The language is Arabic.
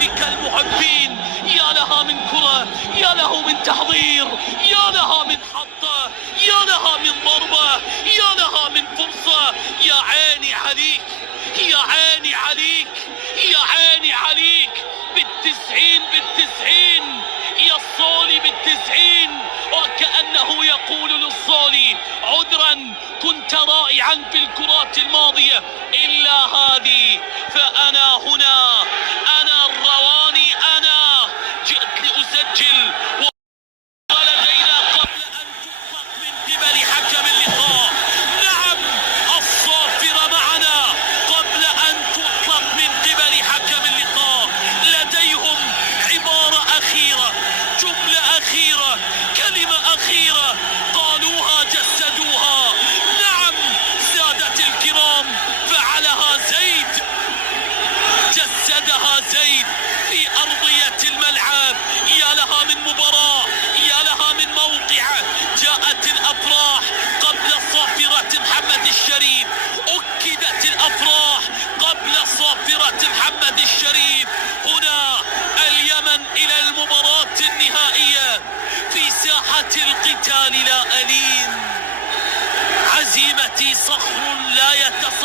بك المحبين. يا لها من كرة، يا له من تحضير، يا لها من حطة، يا لها من ضربة، يا لها من فرصة. يا عيني عليك، يا عيني عليك، يا عيني عليك. بالتسعين يا الصولي، بالتسعين. وكأنه يقول للصولي عذرا، كنت رائعا في الكرات الماضية إلا هذه، فأنا هنا، أنا الرواني، أنا جئت لأسجل. ولدينا قبل أن تطلق من قبل حكم اللقاء، نعم الصافرة معنا قبل أن تطلق من قبل حكم اللقاء. لديهم عبارة أخيرة، جملة أخيرة، كلمة أخيرة قالوها، جسدوها. نعم سادة الكرام، فعلها زيد، جسدها زيد في أرضية الملعب. يا لها من مباراة، يا لها من موقعة. جاءت الأفراح قبل صافرة محمد الشريف، أكدت الأفراح قبل صافرة محمد الشريف. هنا اليمن إلى المباراة النهائية في ساحة القتال لا ألين. عزيمتي صخر لا يتصل